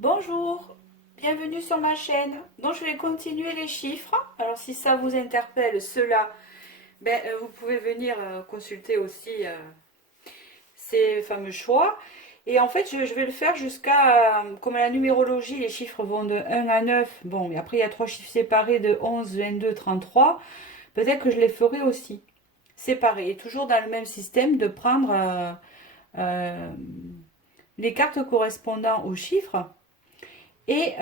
Bonjour, bienvenue sur ma chaîne. Donc je vais continuer les chiffres. Alors si ça vous interpelle cela, vous pouvez venir consulter aussi ces fameux choix. Et en fait je vais le faire jusqu'à, comme la numérologie, les chiffres vont de 1 à 9. Bon, et après il y a trois chiffres séparés de 11, 22, 33. Peut-être que je les ferai aussi séparés. Et toujours dans le même système de prendre euh, les cartes correspondant aux chiffres. Et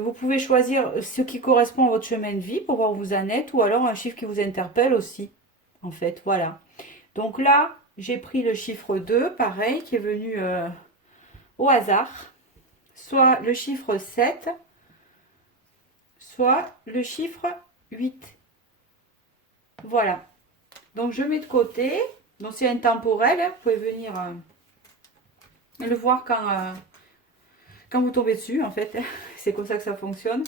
vous pouvez choisir ce qui correspond à votre chemin de vie pour voir où vous en êtes, ou alors un chiffre qui vous interpelle aussi. En fait, voilà. Donc là, j'ai pris le chiffre 2, pareil, qui est venu au hasard. Soit le chiffre 7, soit le chiffre 8. Voilà. Donc je mets de côté. Donc c'est intemporel, hein. Vous pouvez venir le voir quand vous tombez dessus, en fait. C'est comme ça que ça fonctionne.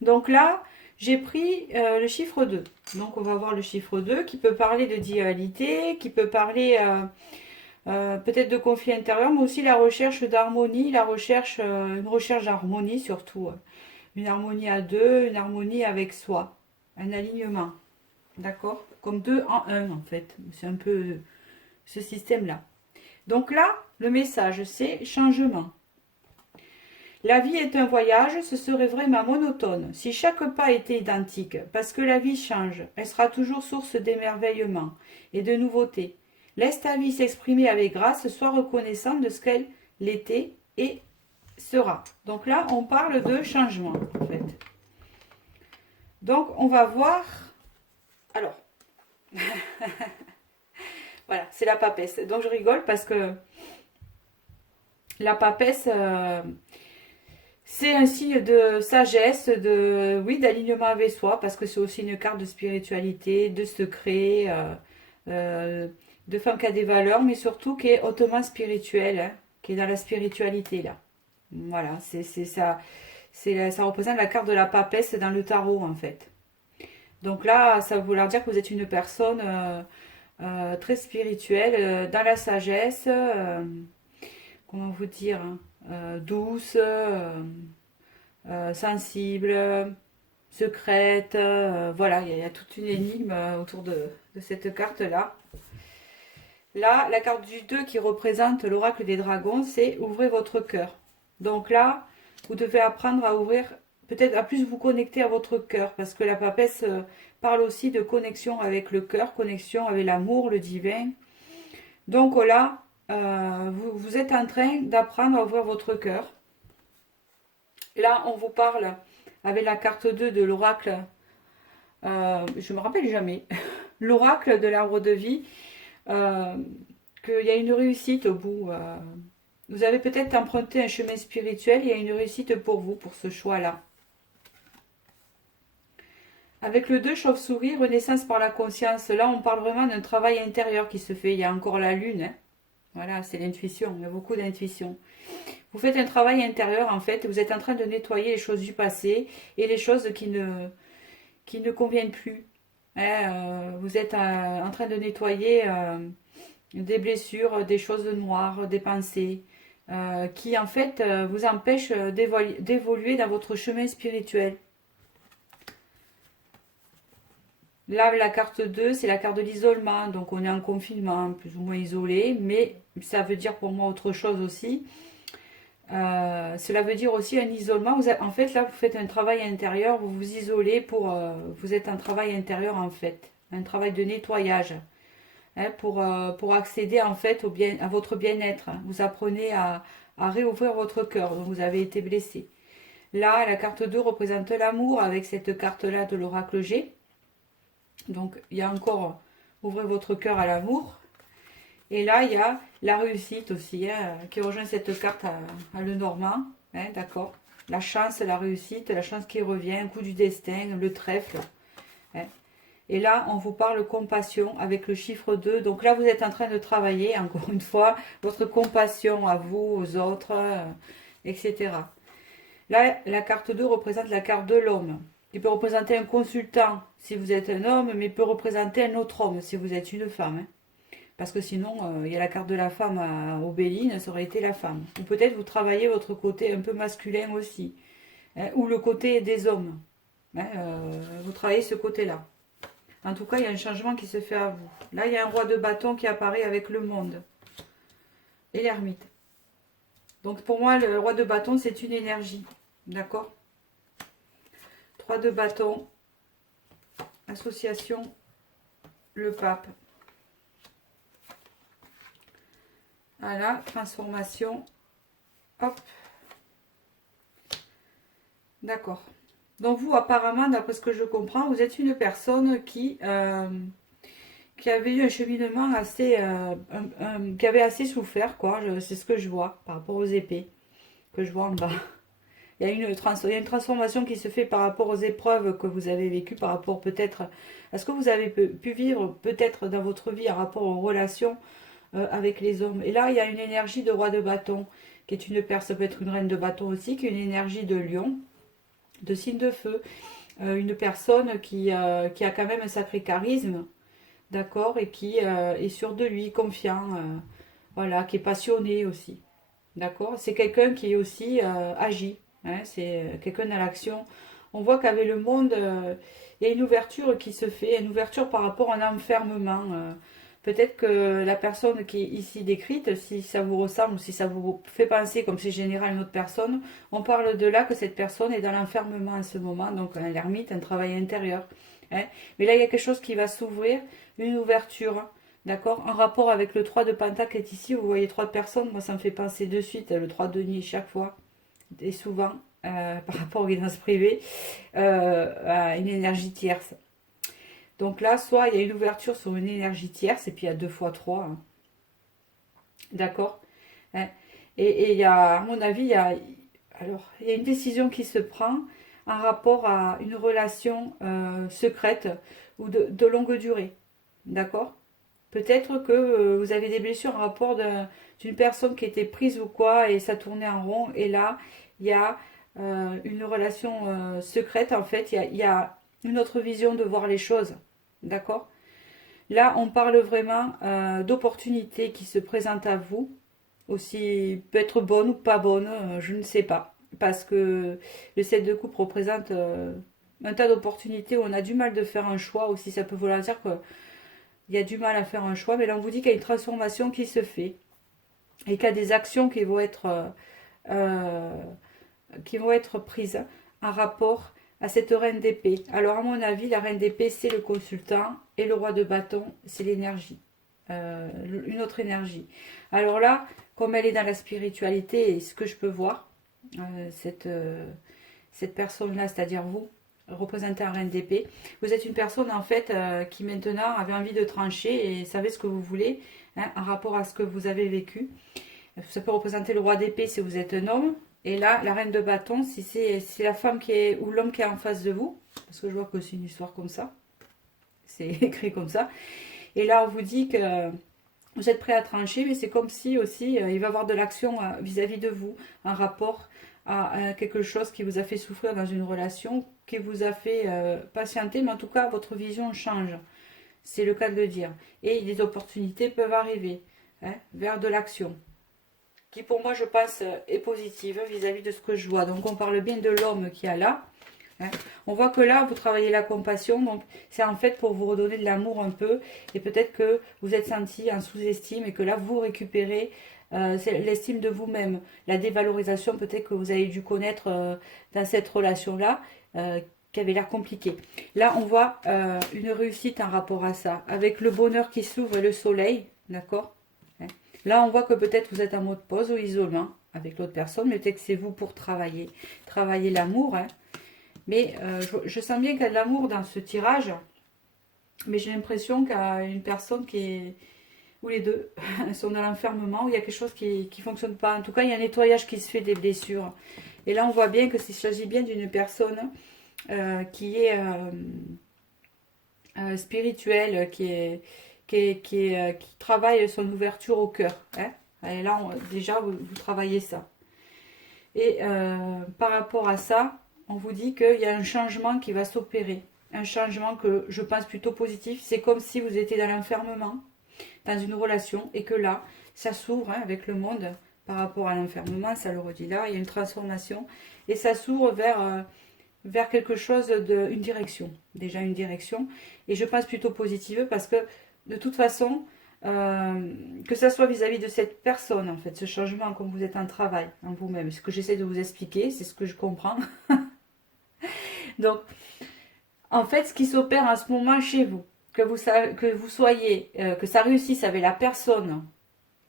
Donc là, j'ai pris le chiffre 2. Donc on va voir le chiffre 2 qui peut parler de dualité, qui peut parler peut-être de conflit intérieur, mais aussi la recherche d'harmonie, une recherche d'harmonie surtout. Une harmonie à deux, une harmonie avec soi, un alignement. D'accord? Comme deux en un en fait. C'est un peu ce système-là. Donc là, le message, c'est changement. La vie est un voyage, ce serait vraiment monotone si chaque pas était identique, parce que la vie change, elle sera toujours source d'émerveillement et de nouveautés. Laisse ta vie s'exprimer avec grâce, sois reconnaissant de ce qu'elle était et sera. Donc là, on parle de changement, en fait. Donc, on va voir... Alors, voilà, c'est la papesse. Donc, je rigole parce que la papesse... c'est un signe de sagesse, oui, d'alignement avec soi, parce que c'est aussi une carte de spiritualité, de secret, euh, de femme qui a des valeurs, mais surtout qui est hautement spirituelle, hein, qui est dans la spiritualité là. Voilà, c'est ça, ça représente la carte de la papesse dans le tarot en fait. Donc là, ça veut vouloir dire que vous êtes une personne très spirituelle, dans la sagesse, comment vous dire, hein, douce. Sensible, secrète, voilà, il y a toute une énigme autour de cette carte-là. Là, la carte du 2 qui représente l'oracle des dragons, c'est ouvrez votre cœur. Donc là, vous devez apprendre à ouvrir, peut-être à plus vous connecter à votre cœur, parce que la papesse parle aussi de connexion avec le cœur, connexion avec l'amour, le divin. Donc là, vous êtes en train d'apprendre à ouvrir votre cœur. Là, on vous parle avec la carte 2 de l'oracle. Je me rappelle jamais. L'oracle de l'arbre de vie. euh, Qu'il y a une réussite au bout. Vous avez peut-être emprunté un chemin spirituel. Il y a une réussite pour vous, pour ce choix-là. Avec le 2 chauve-souris, renaissance par la conscience. Là, on parle vraiment d'un travail intérieur qui se fait. Il y a encore la lune, hein. Voilà, c'est l'intuition. Il y a beaucoup d'intuition. Vous faites un travail intérieur en fait, vous êtes en train de nettoyer les choses du passé et les choses qui ne conviennent plus. Hein, vous êtes en train de nettoyer des blessures, des choses noires, des pensées qui en fait vous empêchent d'évoluer dans votre chemin spirituel. Là, la carte 2, c'est la carte de l'isolement, donc on est en confinement, plus ou moins isolé, mais ça veut dire pour moi autre chose aussi. Cela veut dire aussi un isolement. En fait, là, vous faites un travail intérieur, vous vous isolez vous êtes un travail intérieur en fait, un travail de nettoyage, hein, pour accéder en fait à votre bien-être. Vous apprenez à réouvrir votre cœur, donc vous avez été blessé. Là, la carte 2 représente l'amour avec cette carte-là de l'oracle G. Donc, il y a encore ouvrez votre cœur à l'amour. Et là, il y a la réussite aussi, hein, qui rejoint cette carte à le Normand. Hein, d'accord. La chance, la réussite, la chance qui revient, un coup du destin, le trèfle. Hein. Et là, on vous parle compassion avec le chiffre 2. Donc là, vous êtes en train de travailler, encore une fois, votre compassion à vous, aux autres, etc. Là, la carte 2 représente la carte de l'homme. Il peut représenter un consultant si vous êtes un homme, mais il peut représenter un autre homme si vous êtes une femme. Hein. Parce que sinon, il y a la carte de la femme au Béline, ça aurait été la femme. Ou peut-être vous travaillez votre côté un peu masculin aussi. Hein, ou le côté des hommes. Hein, vous travaillez ce côté-là. En tout cas, il y a un changement qui se fait à vous. Là, il y a un roi de bâton qui apparaît avec le monde. Et l'ermite. Donc pour moi, le roi de bâton, c'est une énergie. D'accord? 3 de bâton. Association. Le pape. Voilà, transformation. Hop. D'accord. Donc vous, apparemment, d'après ce que je comprends, vous êtes une personne qui avait eu un cheminement assez... qui avait assez souffert, quoi. C'est ce que je vois par rapport aux épées que je vois en bas. Il y a une transformation qui se fait par rapport aux épreuves que vous avez vécues, par rapport peut-être à ce que vous avez pu vivre peut-être dans votre vie en rapport aux relations avec les hommes. Et là, il y a une énergie de roi de bâton, qui est une personne, ça peut être une reine de bâton aussi, qui est une énergie de lion, de signe de feu. Une personne qui a quand même un sacré charisme, d'accord, et qui est sûr de lui, confiant, voilà, qui est passionné aussi, d'accord. C'est quelqu'un qui est aussi agit, hein, c'est quelqu'un dans l'action. On voit qu'avec le monde, il y a une ouverture qui se fait, une ouverture par rapport à un enfermement. Peut-être que la personne qui est ici décrite, si ça vous ressemble ou si ça vous fait penser comme c'est général à une autre personne, on parle de là que cette personne est dans l'enfermement en ce moment, donc un ermite, un travail intérieur. Hein. Mais là, il y a quelque chose qui va s'ouvrir, une ouverture, hein, d'accord, en rapport avec le 3 de Pentacle est ici, vous voyez 3 personnes, moi ça me fait penser de suite, le 3 de denier chaque fois, et souvent, par rapport aux guidances privées, à une énergie tierce. Donc là, soit il y a une ouverture sur une énergie tierce, et puis il y a 2 fois 3. Hein. D'accord. Hein. Et il y a, à mon avis, il y a une décision qui se prend en rapport à une relation secrète ou de longue durée. D'accord. Peut-être que vous avez des blessures en rapport d'une personne qui était prise ou quoi, et ça tournait en rond. Et là, il y a une relation secrète, en fait. Il y a une autre vision de voir les choses. D'accord. Là, on parle vraiment d'opportunités qui se présentent à vous. Aussi, peut être bonne ou pas bonne, je ne sais pas. Parce que le 7 de coupe représente un tas d'opportunités où on a du mal de faire un choix. Aussi, ça peut vouloir dire qu'il y a du mal à faire un choix. Mais là, on vous dit qu'il y a une transformation qui se fait. Et qu'il y a des actions euh, qui vont être prises en rapport à cette reine d'épée. Alors à mon avis, la reine d'épée, c'est le consultant et le roi de bâton, c'est l'énergie. Une autre énergie. Alors là, comme elle est dans la spiritualité, et ce que je peux voir, cette personne-là, c'est-à-dire vous, représentez un reine d'épée, vous êtes une personne en fait qui maintenant avait envie de trancher et savez ce que vous voulez, hein, en rapport à ce que vous avez vécu. Ça peut représenter le roi d'épée si vous êtes un homme. Et là, la reine de bâton, si c'est la femme qui est, ou l'homme qui est en face de vous, parce que je vois que c'est une histoire comme ça, c'est écrit comme ça. Et là, on vous dit que vous êtes prêt à trancher, mais c'est comme si aussi il va y avoir de l'action vis-à-vis de vous, en rapport à quelque chose qui vous a fait souffrir dans une relation, qui vous a fait patienter, mais en tout cas, votre vision change. C'est le cas de le dire. Et des opportunités peuvent arriver, hein, vers de l'action, qui pour moi je pense est positive vis-à-vis de ce que je vois. Donc on parle bien de l'homme qui a là. Hein. On voit que là vous travaillez la compassion, donc c'est en fait pour vous redonner de l'amour un peu, et peut-être que vous êtes senti en sous-estime et que là vous récupérez l'estime de vous-même, la dévalorisation peut-être que vous avez dû connaître dans cette relation-là, qui avait l'air compliquée. Là on voit une réussite en rapport à ça, avec le bonheur qui s'ouvre et le soleil, d'accord. Là, on voit que peut-être vous êtes en mode pause ou isolement avec l'autre personne, mais peut-être que c'est vous pour travailler l'amour. Hein. Mais je sens bien qu'il y a de l'amour dans ce tirage, mais j'ai l'impression qu'il y a une personne qui est, ou les deux, sont dans l'enfermement, où il y a quelque chose qui ne fonctionne pas. En tout cas, il y a un nettoyage qui se fait des blessures. Et là, on voit bien que s'il s'agit bien d'une personne qui est spirituelle, qui travaille son ouverture au cœur. Hein. Et là, déjà, vous travaillez ça. Et par rapport à ça, on vous dit qu'il y a un changement qui va s'opérer. Un changement que je pense plutôt positif. C'est comme si vous étiez dans l'enfermement. dans une relation et que là, ça s'ouvre hein, avec le monde par rapport à l'enfermement, ça le redit là, il y a une transformation et ça s'ouvre vers quelque chose, une direction, déjà une direction, et je pense plutôt positive parce que de toute façon, que ça soit vis-à-vis de cette personne, en fait, ce changement, comme vous êtes en travail en vous-même, ce que j'essaie de vous expliquer, c'est ce que je comprends. Donc, en fait, ce qui s'opère en ce moment chez vous, que vous soyez, que ça réussisse avec la personne,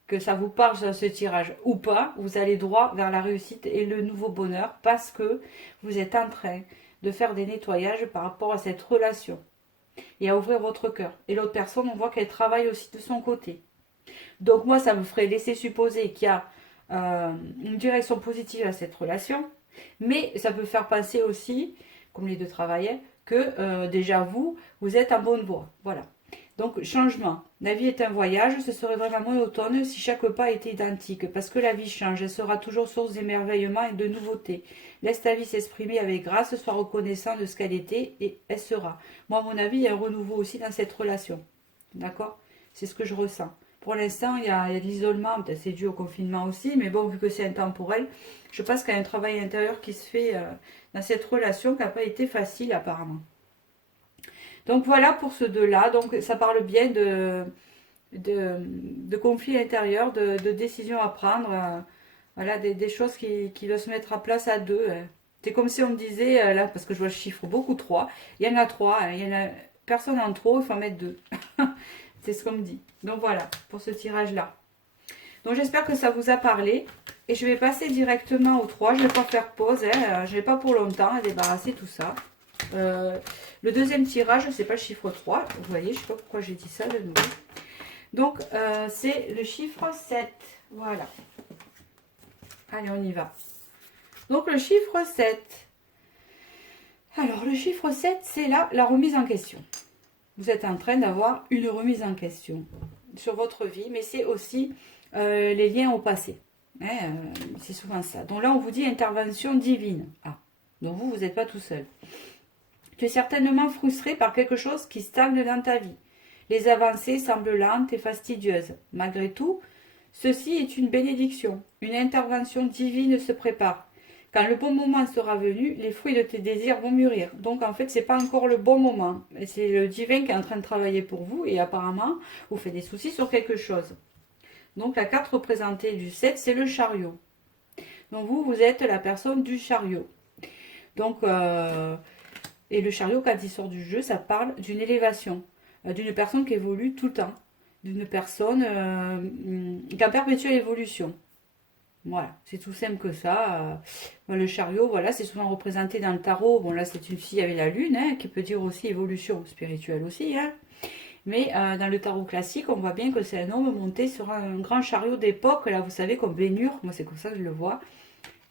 que ça vous parle dans ce tirage ou pas, vous allez droit vers la réussite et le nouveau bonheur parce que vous êtes en train de faire des nettoyages par rapport à cette relation et à ouvrir votre cœur. Et l'autre personne, on voit qu'elle travaille aussi de son côté. Donc moi, ça me ferait laisser supposer qu'il y a une direction positive à cette relation, mais ça peut faire penser aussi, comme les deux travaillaient, que déjà vous êtes en bonne voie. Voilà. Donc changement. La vie est un voyage, ce serait vraiment monotone si chaque pas était identique, parce que la vie change, elle sera toujours source d'émerveillement et de nouveautés. Laisse ta vie s'exprimer avec grâce, sois reconnaissant de ce qu'elle était et elle sera. Moi, à mon avis, il y a un renouveau aussi dans cette relation. D'accord? C'est ce que je ressens. Pour l'instant, il y a de l'isolement, peut-être c'est dû au confinement aussi, mais bon, vu que c'est intemporel, je pense qu'il y a un travail intérieur qui se fait dans cette relation qui n'a pas été facile apparemment. Donc voilà pour ce deux-là, donc ça parle bien de conflits intérieurs, de décisions à prendre, voilà, des choses qui doivent se mettre à place à deux. C'est comme si on me disait, là, parce que je vois le chiffre beaucoup 3, il y en a 3, il y en a personne en trop, il faut en mettre 2. C'est ce qu'on me dit. Donc voilà, pour ce tirage-là. Donc j'espère que ça vous a parlé. Et je vais passer directement au 3. Je ne vais pas faire pause. Hein. Je n'ai pas pour longtemps à débarrasser tout ça. Le deuxième tirage, c'est pas le chiffre 3. Vous voyez, je ne sais pas pourquoi j'ai dit ça de nouveau. Donc c'est le chiffre 7. Voilà. Allez, on y va. Donc le chiffre 7. Alors le chiffre 7, c'est là la remise en question. Vous êtes en train d'avoir une remise en question sur votre vie, mais c'est aussi les liens au passé. Hein, c'est souvent ça. Donc là, on vous dit intervention divine. Ah, donc vous n'êtes pas tout seul. Tu es certainement frustré par quelque chose qui stagne dans ta vie. Les avancées semblent lentes et fastidieuses. Malgré tout, ceci est une bénédiction. Une intervention divine se prépare. Quand le bon moment sera venu, les fruits de tes désirs vont mûrir. Donc en fait, c'est pas encore le bon moment. C'est le divin qui est en train de travailler pour vous et apparemment, vous faites des soucis sur quelque chose. Donc la carte représentée du 7, c'est le chariot. Donc vous êtes la personne du chariot. Donc, et le chariot, quand il sort du jeu, ça parle d'une élévation, d'une personne qui évolue tout le temps, d'une personne qui a perpétué l'évolution. Voilà, c'est tout simple que ça. Le chariot, voilà, c'est souvent représenté dans le tarot. Bon, là, c'est une fille avec la lune, hein, qui peut dire aussi évolution spirituelle aussi. Hein. Mais dans le tarot classique, on voit bien que c'est un homme monté sur un grand chariot d'époque. Là, vous savez, comme Bénur, moi, c'est comme ça que je le vois.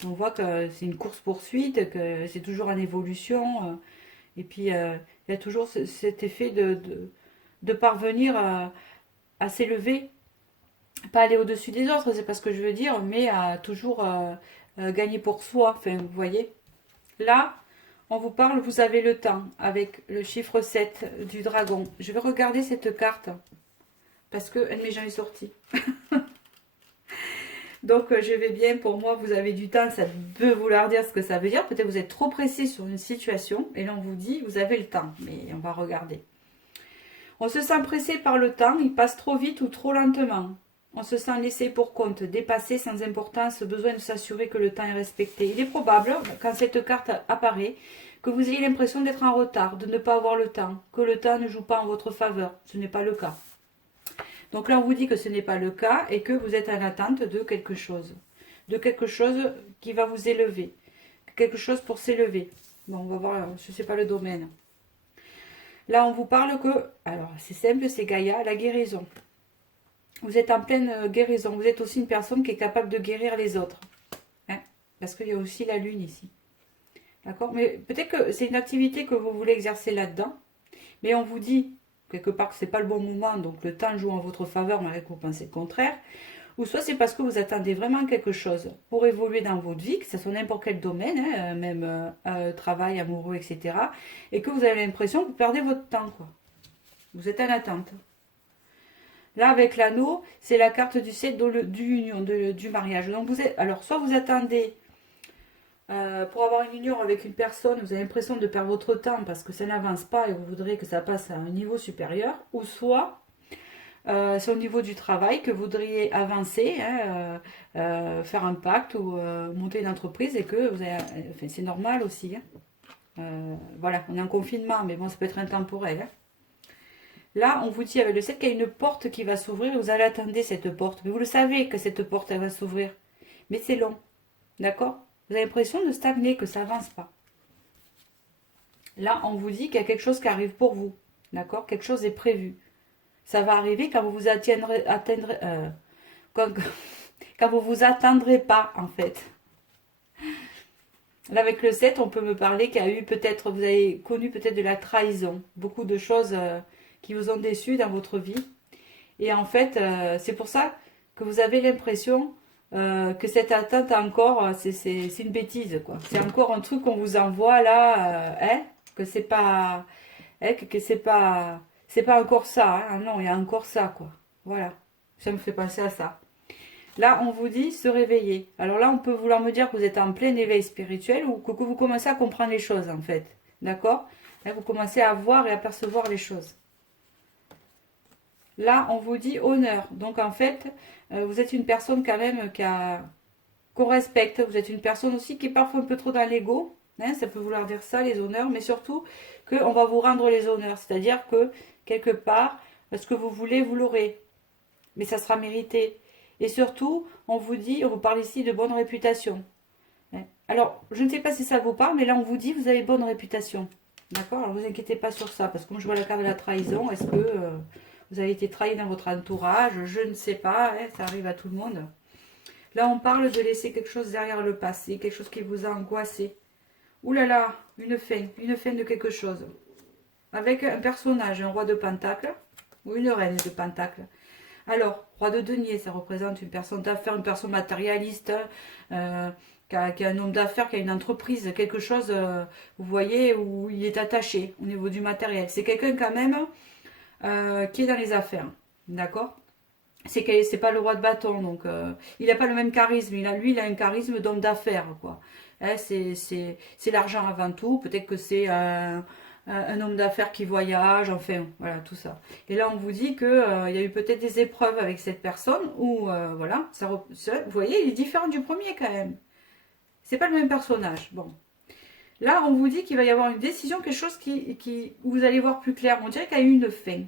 On voit que c'est une course-poursuite, que c'est toujours en évolution. Et puis, il y a toujours cet effet de parvenir à s'élever. Pas aller au-dessus des autres, c'est pas ce que je veux dire, mais à toujours gagner pour soi. Enfin, vous voyez. Là, on vous parle, vous avez le temps, avec le chiffre 7 du dragon. Je vais regarder cette carte, parce qu'elle ne m'est jamais sortie. Donc, je vais bien, pour moi, vous avez du temps, ça peut vouloir dire ce que ça veut dire. Peut-être vous êtes trop pressé sur une situation, et là, on vous dit, vous avez le temps. Mais on va regarder. On se sent pressé par le temps, il passe trop vite ou trop lentement. On se sent laissé pour compte, dépassé sans importance, besoin de s'assurer que le temps est respecté. Il est probable, quand cette carte apparaît, que vous ayez l'impression d'être en retard, de ne pas avoir le temps, que le temps ne joue pas en votre faveur. Ce n'est pas le cas. Donc là, on vous dit que ce n'est pas le cas et que vous êtes en attente de quelque chose. De quelque chose qui va vous élever. Quelque chose pour s'élever. Bon, on va voir, je ne sais pas le domaine. Là, on vous parle que, alors c'est simple, c'est Gaïa, la guérison. Vous êtes en pleine guérison. Vous êtes aussi une personne qui est capable de guérir les autres. Hein, parce qu'il y a aussi la lune ici. D'accord? Mais peut-être que c'est une activité que vous voulez exercer là-dedans. Mais on vous dit, quelque part, que ce n'est pas le bon moment. Donc le temps joue en votre faveur, malgré que vous pensez le contraire. Ou soit c'est parce que vous attendez vraiment quelque chose pour évoluer dans votre vie, que ce soit n'importe quel domaine, hein, même travail, amoureux, etc. Et que vous avez l'impression que vous perdez votre temps, quoi. Vous êtes en attente. Là, avec l'anneau, c'est la carte du 7 du union, du mariage. Donc, alors, soit vous attendez pour avoir une union avec une personne, vous avez l'impression de perdre votre temps parce que ça n'avance pas et vous voudrez que ça passe à un niveau supérieur, ou soit c'est au niveau du travail que vous voudriez avancer, hein, faire un pacte ou monter une entreprise et que vous avez, enfin, c'est normal aussi. Hein. Voilà, on est en confinement, mais bon, ça peut être intemporel. Hein. Là, on vous dit avec le 7 qu'il y a une porte qui va s'ouvrir et vous allez attendre cette porte. Mais vous le savez que cette porte, elle va s'ouvrir. Mais c'est long. D'accord? Vous avez l'impression de stagner, que ça avance pas. Là, on vous dit qu'il y a quelque chose qui arrive pour vous. D'accord? Quelque chose est prévu. Ça va arriver quand vous vous quand, quand vous vous attendrez pas, en fait. Là, avec le 7, on peut me parler qu'il y a eu peut-être, vous avez connu peut-être de la trahison. Beaucoup de choses qui vous ont déçu dans votre vie. Et en fait, c'est pour ça que vous avez l'impression que cette attente encore, c'est une bêtise, quoi. C'est encore un truc qu'on vous envoie là, hein, que c'est pas, hein, que c'est pas encore ça, hein. Non, il y a encore ça, quoi. Voilà, ça me fait penser à ça. Là, on vous dit se réveiller. Alors là, on peut vouloir me dire que vous êtes en plein éveil spirituel ou que vous commencez à comprendre les choses, en fait. D'accord? Là, vous commencez à voir et à percevoir les choses. Là, on vous dit honneur. Donc, en fait, vous êtes une personne quand même qu'on respecte. Vous êtes une personne aussi qui est parfois un peu trop dans l'ego. Hein, ça peut vouloir dire ça, les honneurs. Mais surtout, qu'on va vous rendre les honneurs. C'est-à-dire que, quelque part, ce que vous voulez, vous l'aurez. Mais ça sera mérité. Et surtout, on vous parle ici de bonne réputation. Hein. Alors, je ne sais pas si ça vous parle, mais là, on vous dit, vous avez bonne réputation. D'accord? Alors, ne vous inquiétez pas sur ça. Parce que comme je vois la carte de la trahison, est-ce que... vous avez été trahi dans votre entourage, je ne sais pas, hein, ça arrive à tout le monde. Là, on parle de laisser quelque chose derrière le passé, quelque chose qui vous a angoissé. Ouh là là, une fin de quelque chose. Avec un personnage, un roi de pentacle, ou une reine de pentacle. Alors, roi de denier, ça représente une personne d'affaires, une personne matérialiste, qui a un homme d'affaires, qui a une entreprise, quelque chose, vous voyez, où il est attaché au niveau du matériel. C'est quelqu'un quand même qui est dans les affaires, d'accord? C'est pas le roi de bâton, donc il n'a pas le même charisme. Lui, il a un charisme d'homme d'affaires, quoi. Hein, c'est l'argent avant tout. Peut-être que c'est un homme d'affaires qui voyage, enfin, voilà, tout ça. Et là, on vous dit que il y a eu peut-être des épreuves avec cette personne, ou voilà, vous voyez, il est différent du premier quand même. C'est pas le même personnage. Bon. Là, on vous dit qu'il va y avoir une décision, quelque chose où vous allez voir plus clair. On dirait qu'il y a eu une fin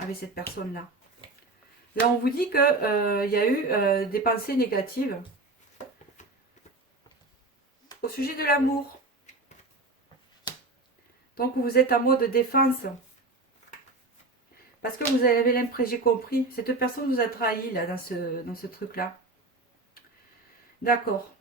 avec cette personne-là. Là, on vous dit qu'il y a eu des pensées négatives au sujet de l'amour. Donc, vous êtes en mode défense. Parce que vous avez l'impression, j'ai compris, cette personne vous a trahi là, dans ce truc-là. D'accord.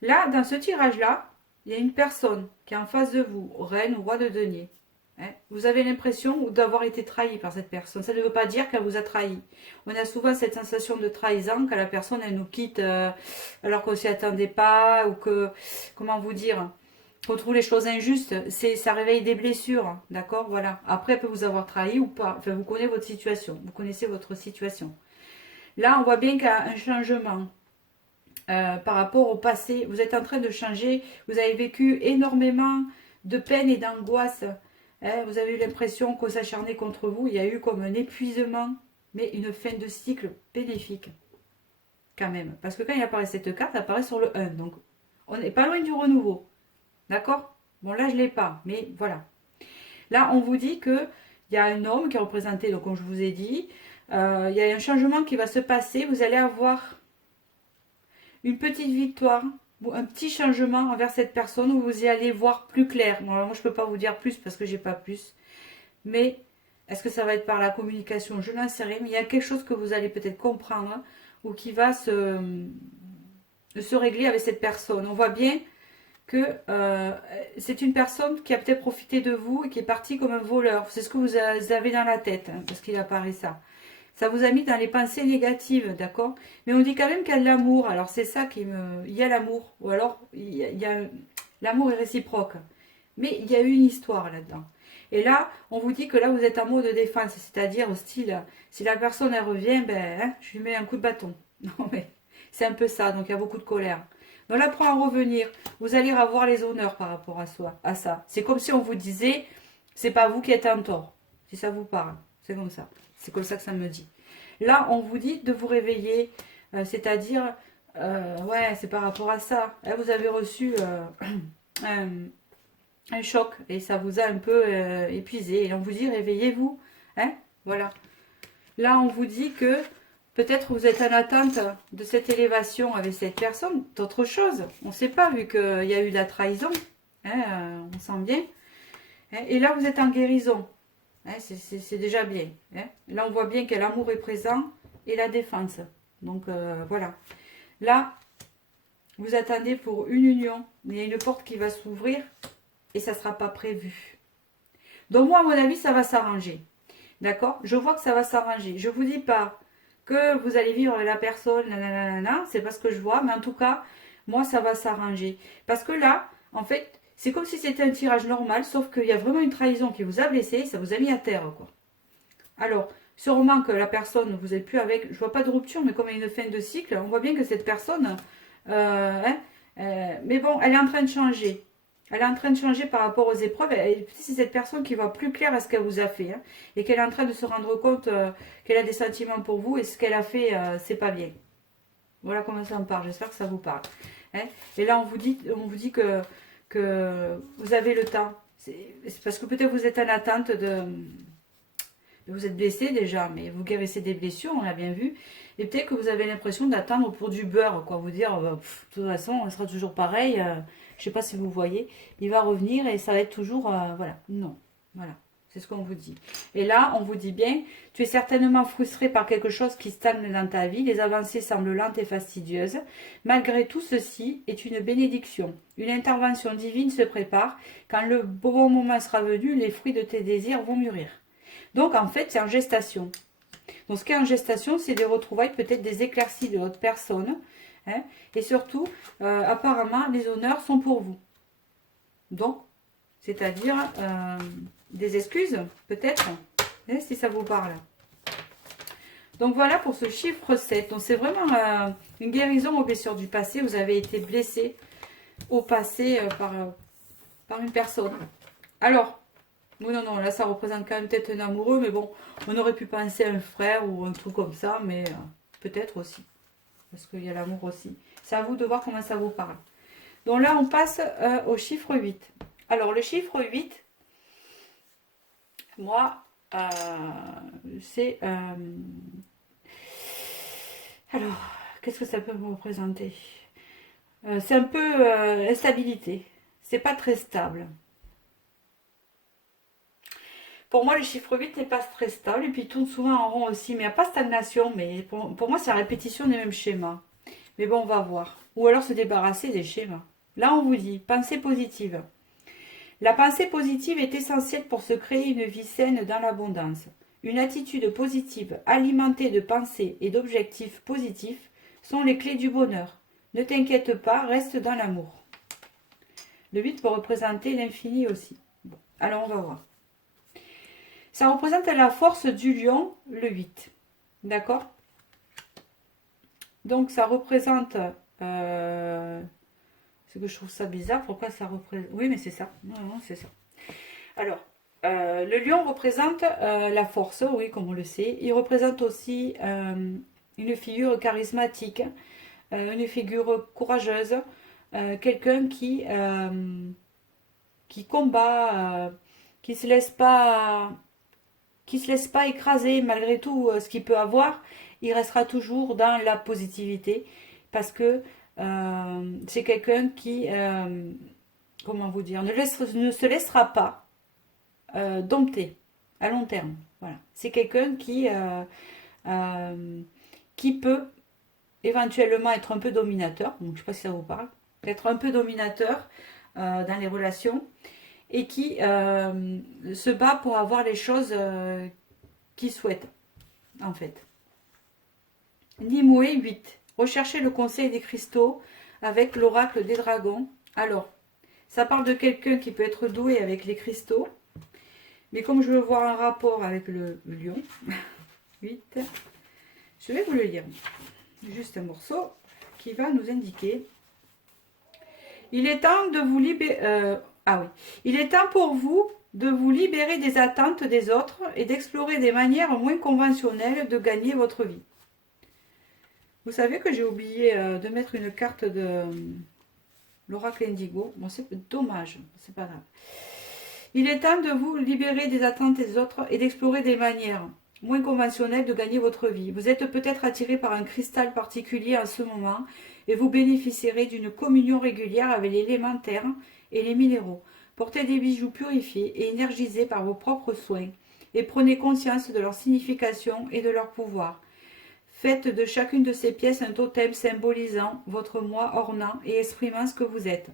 Là, dans ce tirage-là, il y a une personne qui est en face de vous, reine ou roi de denier. Hein, vous avez l'impression d'avoir été trahi par cette personne. Ça ne veut pas dire qu'elle vous a trahi. On a souvent cette sensation de trahison quand la personne elle nous quitte alors qu'on ne s'y attendait pas ou que, comment vous dire, qu'on trouve les choses injustes. Ça réveille des blessures, d'accord? Voilà. Après, elle peut vous avoir trahi ou pas. Enfin, vous connaissez votre situation. Vous connaissez votre situation. Là, on voit bien qu'il y a un changement. Par rapport au passé, vous êtes en train de changer, vous avez vécu énormément de peine et d'angoisse, hein, vous avez eu l'impression qu'on s'acharnait contre vous, il y a eu comme un épuisement, mais une fin de cycle bénéfique, quand même, parce que quand il apparaît cette carte, elle apparaît sur le 1, donc on n'est pas loin du renouveau, d'accord? Bon là je ne l'ai pas, mais voilà. Là on vous dit qu'il y a un homme qui est représenté, donc comme je vous ai dit, il y a un changement qui va se passer, vous allez avoir une petite victoire, un petit changement envers cette personne où vous y allez voir plus clair. Bon, alors moi, je ne peux pas vous dire plus parce que j'ai pas plus. Mais est-ce que ça va être par la communication? Je n'en sais rien. Mais il y a quelque chose que vous allez peut-être comprendre ou qui va se régler avec cette personne. On voit bien que c'est une personne qui a peut-être profité de vous et qui est partie comme un voleur. C'est ce que vous avez dans la tête, hein, parce qu'il apparaît ça. Ça vous a mis dans les pensées négatives, d'accord? Mais on dit quand même qu'il y a de l'amour. Alors c'est ça qui me... Il y a l'amour. Ou alors, l'amour est réciproque. Mais il y a eu une histoire là-dedans. Et là, on vous dit que là, vous êtes en mode défense, c'est-à-dire au style, si la personne, elle revient, ben, hein, je lui mets un coup de bâton. Non, mais c'est un peu ça, donc il y a beaucoup de colère. Donc là, pour en revenir, vous allez avoir les honneurs par rapport à ça. C'est comme si on vous disait, c'est pas vous qui êtes en tort, si ça vous parle. C'est comme ça. C'est comme ça que ça me dit. Là, on vous dit de vous réveiller, c'est-à-dire, ouais, c'est par rapport à ça. Là, vous avez reçu un choc et ça vous a un peu épuisé. Et on vous dit, réveillez-vous. Hein, voilà. Là, on vous dit que peut-être vous êtes en attente de cette élévation avec cette personne, d'autre chose. On ne sait pas, vu qu'il y a eu de la trahison. Hein, on sent bien. Hein, et là, vous êtes en guérison. Hein, c'est déjà bien. Hein. Là, on voit bien que l'amour est présent et la défense. Donc, voilà. Là, vous attendez pour une union. Il y a une porte qui va s'ouvrir et ça ne sera pas prévu. Donc, moi, à mon avis, ça va s'arranger. D'accord? Je vois que ça va s'arranger. Je ne vous dis pas que vous allez vivre avec la personne, nanana, c'est pas ce que je vois, mais en tout cas, moi, ça va s'arranger. Parce que là, en fait, c'est comme si c'était un tirage normal, sauf qu'il y a vraiment une trahison qui vous a blessé, ça vous a mis à terre, quoi. Alors, sûrement que la personne, vous n'êtes plus avec, je vois pas de rupture, mais comme il y a une fin de cycle, on voit bien que cette personne, mais bon, elle est en train de changer. Elle est en train de changer par rapport aux épreuves. Et c'est cette personne qui voit plus clair à ce qu'elle vous a fait. Hein, et qu'elle est en train de se rendre compte qu'elle a des sentiments pour vous. Et ce qu'elle a fait, c'est pas bien. Voilà comment ça me parle. J'espère que ça vous parle. Hein. Et là, on vous dit que vous avez le temps. C'est parce que peut-être vous êtes en attente de... Vous êtes blessé déjà, mais vous guérissez des blessures, on l'a bien vu. Et peut-être que vous avez l'impression d'attendre pour du beurre, quoi. Vous dire, de toute façon, on sera toujours pareil. Je sais pas si vous voyez. Il va revenir et ça va être toujours, voilà. Non, voilà. C'est ce qu'on vous dit. Et là, on vous dit bien, tu es certainement frustré par quelque chose qui stagne dans ta vie. Les avancées semblent lentes et fastidieuses. Malgré tout, ceci est une bénédiction. Une intervention divine se prépare. Quand le bon moment sera venu, les fruits de tes désirs vont mûrir. Donc, en fait, c'est en gestation. Donc, ce qui est en gestation, c'est des retrouvailles, peut-être des éclaircies de votre personne. Hein, et surtout, apparemment, les honneurs sont pour vous. Donc, c'est-à-dire des excuses, peut-être, hein, si ça vous parle. Donc, voilà pour ce chiffre 7. Donc, c'est vraiment une guérison aux blessures du passé. Vous avez été blessé au passé par une personne. Alors, oui, non, là, ça représente quand même peut-être un amoureux, mais bon, on aurait pu penser à un frère ou un truc comme ça, mais peut-être aussi, parce qu'il y a l'amour aussi. C'est à vous de voir comment ça vous parle. Donc là, on passe au chiffre 8. Alors, le chiffre 8, moi, c'est... alors, qu'est-ce que ça peut me représenter? C'est un peu instabilité. C'est pas très stable. Pour moi, le chiffre 8 n'est pas très stable et puis il tourne souvent en rond aussi. Mais il n'y a pas stagnation, mais pour moi, c'est la répétition des mêmes schémas. Mais bon, on va voir. Ou alors se débarrasser des schémas. Là, on vous dit, pensée positive. La pensée positive est essentielle pour se créer une vie saine dans l'abondance. Une attitude positive, alimentée de pensées et d'objectifs positifs, sont les clés du bonheur. Ne t'inquiète pas, reste dans l'amour. Le 8 peut représenter l'infini aussi. Bon, alors on va voir. Ça représente la force du lion, le 8. D'accord? Donc, ça représente... c'est que je trouve ça bizarre. Pourquoi ça représente... Oui, mais c'est ça. Non, c'est ça. Alors, le lion représente la force, oui, comme on le sait. Il représente aussi une figure charismatique, une figure courageuse, quelqu'un qui combat, qui se laisse pas écraser malgré tout ce qu'il peut avoir. Il restera toujours dans la positivité parce que c'est quelqu'un qui, comment vous dire, ne se laissera pas dompter à long terme. Voilà. C'est quelqu'un qui peut éventuellement être un peu dominateur. Donc, je ne sais pas si ça vous parle. Être un peu dominateur dans les relations et qui se bat pour avoir les choses qu'il souhaite, en fait. Nimue 8. Recherchez le conseil des cristaux avec l'oracle des dragons. Alors, ça parle de quelqu'un qui peut être doué avec les cristaux, Mais comme je veux voir un rapport avec le lion, 8, je vais vous le lire. Juste un morceau qui va nous indiquer. Il est temps de vous libérer. Ah oui. Il est temps pour vous de vous libérer des attentes des autres et d'explorer des manières moins conventionnelles de gagner votre vie. Vous savez que j'ai oublié de mettre une carte de l'oracle indigo. Bon, c'est dommage, c'est pas grave. Il est temps de vous libérer des attentes des autres et d'explorer des manières moins conventionnelles de gagner votre vie. Vous êtes peut-être attiré par un cristal particulier en ce moment et vous bénéficierez d'une communion régulière avec l'élémentaire et les minéraux. Portez des bijoux purifiés et énergisés par vos propres soins et prenez conscience de leur signification et de leur pouvoir. Faites de chacune de ces pièces un totem symbolisant votre moi ornant et exprimant ce que vous êtes.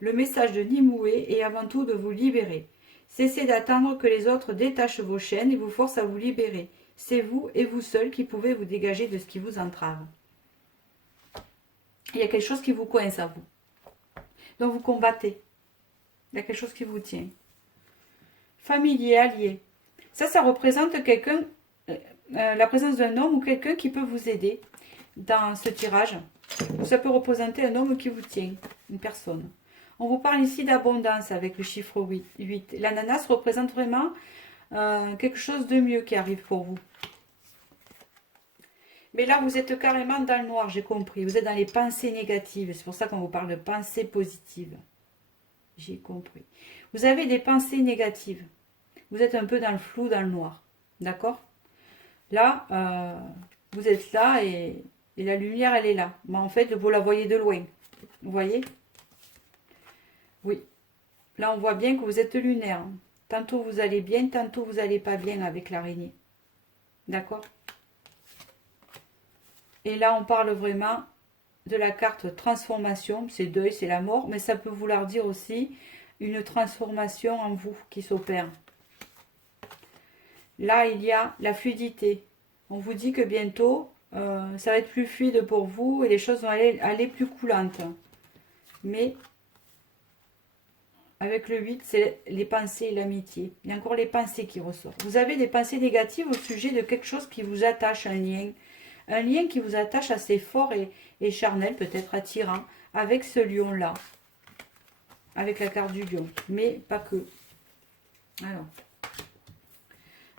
Le message de Nimue est avant tout de vous libérer. Cessez d'attendre que les autres détachent vos chaînes et vous forcent à vous libérer. C'est vous et vous seul qui pouvez vous dégager de ce qui vous entrave. Il y a quelque chose qui vous coince à vous. Donc vous combattez. Il y a quelque chose qui vous tient. Familier, allié. Ça représente quelqu'un, la présence d'un homme ou quelqu'un qui peut vous aider dans ce tirage. Ça peut représenter un homme qui vous tient, une personne. On vous parle ici d'abondance avec le chiffre 8. L'ananas représente vraiment quelque chose de mieux qui arrive pour vous. Mais là, vous êtes carrément dans le noir, j'ai compris. Vous êtes dans les pensées négatives. C'est pour ça qu'on vous parle de pensées positives. J'ai compris. Vous avez des pensées négatives. Vous êtes un peu dans le flou, dans le noir. D'accord? Là, vous êtes là et la lumière, elle est là. Mais en fait, vous la voyez de loin. Vous voyez? Oui. Là, on voit bien que vous êtes lunaire. Tantôt, vous allez bien, tantôt, vous n'allez pas bien avec l'araignée. D'accord? Et là, on parle vraiment de la carte transformation. C'est deuil, c'est la mort. Mais ça peut vouloir dire aussi une transformation en vous qui s'opère. Là, il y a la fluidité. On vous dit que bientôt, ça va être plus fluide pour vous et les choses vont aller plus coulantes. Mais avec le 8, c'est les pensées et l'amitié. Il y a encore les pensées qui ressortent. Vous avez des pensées négatives au sujet de quelque chose qui vous attache, un lien qui vous attache assez fort et charnel, peut-être attirant, avec ce lion-là. Avec la carte du lion. Mais pas que. Alors.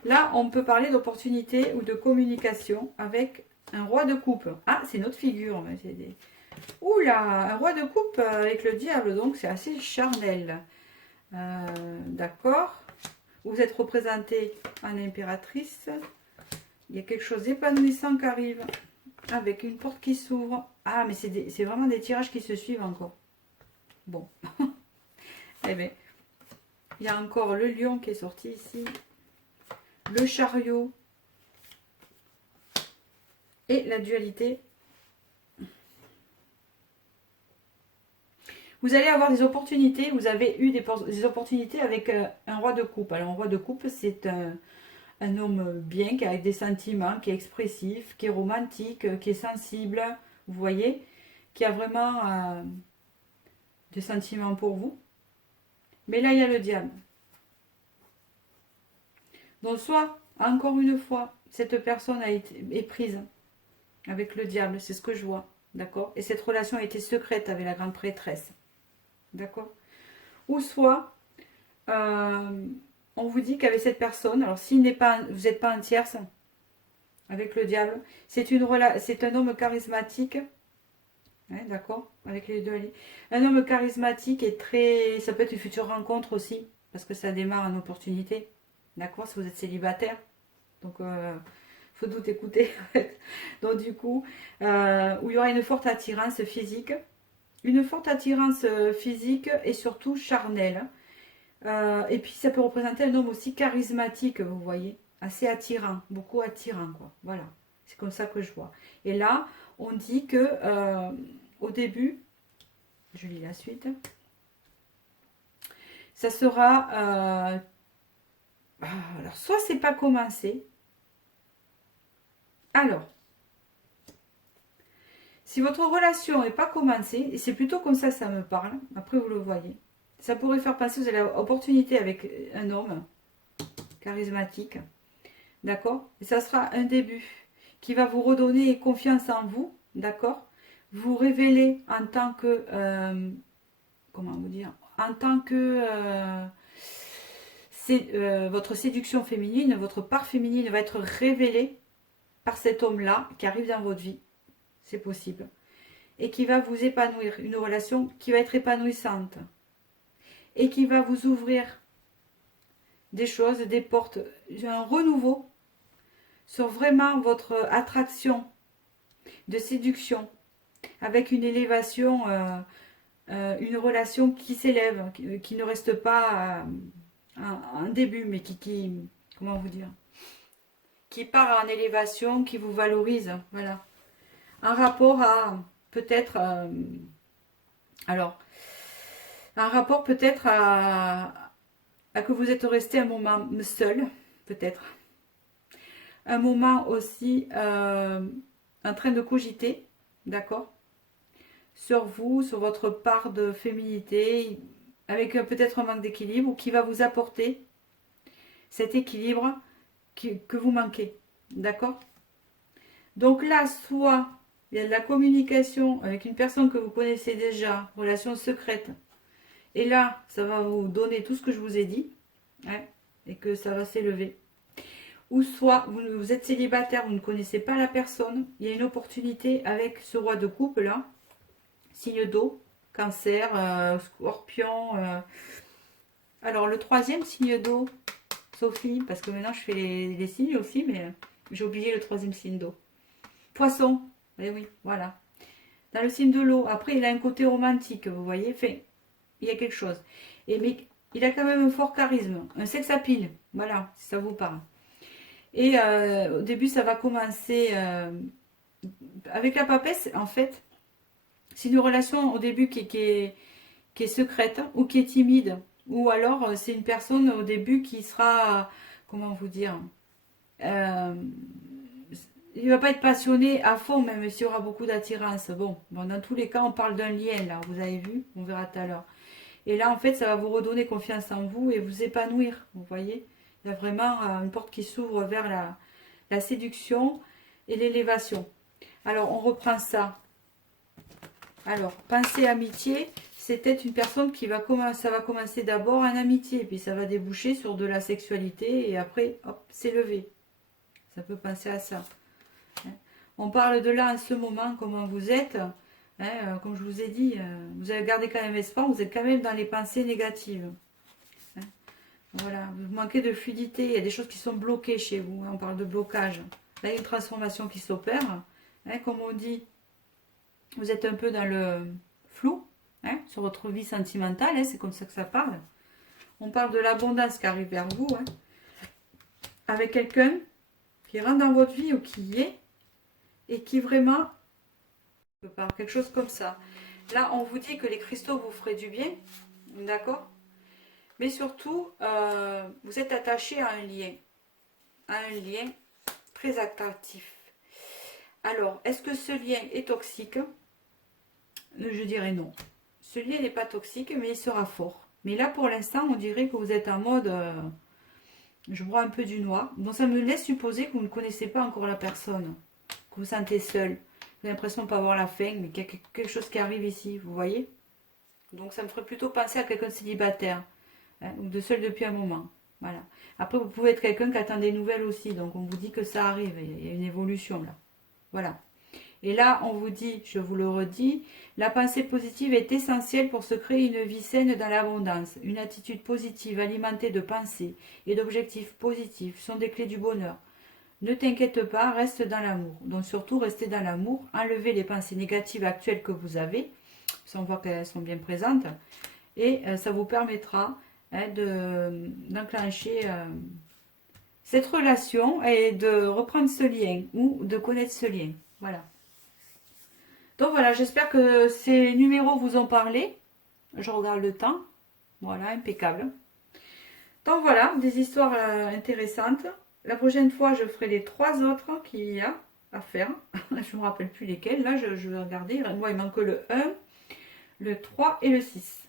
Là, on peut parler d'opportunité ou de communication avec un roi de coupe. Ah, c'est notre figure. Oula, un roi de coupe avec le diable, donc c'est assez charnel. D'accord. Vous êtes représenté en impératrice. Il y a quelque chose d'épanouissant qui arrive avec une porte qui s'ouvre. Ah, mais c'est vraiment des tirages qui se suivent encore. Bon. Eh bien, il y a encore le lion qui est sorti ici. Le chariot et la dualité. Vous allez avoir des opportunités. Vous avez eu des opportunités avec un roi de coupe. Alors, un roi de coupe, c'est un homme bien, qui a des sentiments, qui est expressif, qui est romantique, qui est sensible. Vous voyez, qui a vraiment des sentiments pour vous. Mais là, il y a le diable. Donc, soit, encore une fois, cette personne est prise avec le diable. C'est ce que je vois. D'accord? Et cette relation a été secrète avec la grande prêtresse. D'accord? Ou soit, on vous dit qu'avec cette personne, alors s'il n'est pas, vous n'êtes pas un tierce avec le diable, c'est un homme charismatique. Ouais, d'accord? Avec les deux alliés. Un homme charismatique et très. Ça peut être une future rencontre aussi, parce que ça démarre en opportunité. D'accord? Si vous êtes célibataire. Donc, faut tout écouter. Donc, du coup, où il y aura une forte attirance physique. Une forte attirance physique et surtout charnelle. Et puis, ça peut représenter un homme aussi charismatique, vous voyez. Assez attirant. Beaucoup attirant, quoi. Voilà. C'est comme ça que je vois. Et là, on dit que au début, je lis la suite, ça sera... alors, soit c'est pas commencé. Alors, si votre relation n'est pas commencée, et c'est plutôt comme ça me parle, après vous le voyez, ça pourrait faire penser, vous avez l'opportunité avec un homme, charismatique. D'accord? Et ça sera un début qui va vous redonner confiance en vous. D'accord? Vous révéler en tant que... comment vous dire? En tant que... votre séduction féminine, votre part féminine va être révélée par cet homme-là qui arrive dans votre vie. C'est possible. Et qui va vous épanouir. Une relation qui va être épanouissante. Et qui va vous ouvrir des choses, des portes, un renouveau sur vraiment votre attraction de séduction, avec une élévation, une relation qui s'élève, qui ne reste pas un début, mais comment vous dire, qui part en élévation, qui vous valorise, voilà. Un rapport à peut-être, alors, un rapport peut-être à que vous êtes resté un moment seul, peut-être. Un moment aussi en train de cogiter, d'accord, sur vous, sur votre part de féminité, avec peut-être un manque d'équilibre, ou qui va vous apporter cet équilibre que vous manquez, d'accord. Donc là, soit il y a de la communication avec une personne que vous connaissez déjà, relation secrète, et là, ça va vous donner tout ce que je vous ai dit, hein, et que ça va s'élever. Ou soit vous êtes célibataire, vous ne connaissez pas la personne, il y a une opportunité avec ce roi de coupe là, signe d'eau, cancer, scorpion. Alors le troisième signe d'eau, Sophie, parce que maintenant je fais les signes aussi, mais j'ai oublié le troisième signe d'eau. Poisson, eh oui, voilà. Dans le signe de l'eau, après il a un côté romantique, vous voyez, enfin, il y a quelque chose. Mais il a quand même un fort charisme, un sex appeal, voilà, si ça vous parle. Et au début, ça va commencer avec la papesse, en fait. C'est une relation au début qui est secrète ou qui est timide. Ou alors, c'est une personne au début qui sera, comment vous dire, euh, il ne va pas être passionné à fond, même s'il y aura beaucoup d'attirance. Bon, dans tous les cas, on parle d'un lien, là, vous avez vu, on verra tout à l'heure. Et là, en fait, ça va vous redonner confiance en vous et vous épanouir, vous voyez. Il y a vraiment une porte qui s'ouvre vers la séduction et l'élévation. Alors, on reprend ça. Alors, pensée amitié, c'est peut-être une personne qui va commencer, ça va commencer d'abord en amitié, puis ça va déboucher sur de la sexualité, et après, hop, s'élever. Ça peut penser à ça. On parle de là en ce moment, comment vous êtes. Comme je vous ai dit, vous avez gardé quand même espoir, vous êtes quand même dans les pensées négatives. Voilà, vous manquez de fluidité, il y a des choses qui sont bloquées chez vous, on parle de blocage. Là, il y a une transformation qui s'opère. Comme on dit, vous êtes un peu dans le flou sur votre vie sentimentale, c'est comme ça que ça parle. On parle de l'abondance qui arrive vers vous, avec quelqu'un qui rentre dans votre vie ou qui y est, et qui vraiment, par quelque chose comme ça. Là, on vous dit que les cristaux vous feraient du bien, d'accord? Mais surtout, vous êtes attaché à un lien très attractif. Alors, est-ce que ce lien est toxique? Je dirais non. Ce lien n'est pas toxique, mais il sera fort. Mais là, pour l'instant, on dirait que vous êtes en mode... je bois un peu du noir. Donc, ça me laisse supposer que vous ne connaissez pas encore la personne. Que vous sentez seul. Vous avez l'impression de ne pas avoir la faim, mais qu'il y a quelque chose qui arrive ici, vous voyez? Donc, ça me ferait plutôt penser à quelqu'un de célibataire. Ou de seul depuis un moment. Voilà. Après, vous pouvez être quelqu'un qui attend des nouvelles aussi. Donc, on vous dit que ça arrive. Il y a une évolution là. Voilà. Et là, on vous dit, je vous le redis, la pensée positive est essentielle pour se créer une vie saine dans l'abondance. Une attitude positive alimentée de pensées et d'objectifs positifs sont des clés du bonheur. Ne t'inquiète pas, reste dans l'amour. Donc surtout, restez dans l'amour. Enlevez les pensées négatives actuelles que vous avez. Ça, on voit qu'elles sont bien présentes. Et ça vous permettra d'enclencher cette relation et de reprendre ce lien ou de connaître ce lien. Voilà. Donc voilà, j'espère que ces numéros vous ont parlé. Je regarde le temps. Voilà, impeccable. Donc voilà, des histoires intéressantes. La prochaine fois, je ferai les 3 autres qu'il y a à faire. Je ne me rappelle plus lesquels. Là, je vais regarder. Moi, il manque le 1, le 3 et le 6.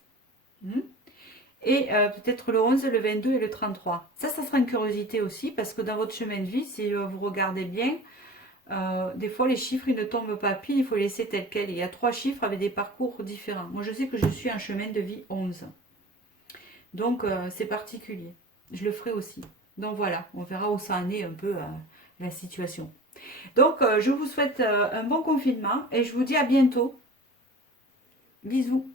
et peut-être le 11, le 22 et le 33. Ça sera une curiosité aussi parce que dans votre chemin de vie, si vous regardez bien, des fois les chiffres ils ne tombent pas pile, il faut les laisser tel quel. Il y a 3 chiffres avec des parcours différents. Moi je sais que je suis un chemin de vie 11. Donc c'est particulier. Je le ferai aussi. Donc voilà, on verra où ça en est un peu la situation. Donc je vous souhaite un bon confinement et je vous dis à bientôt. Bisous.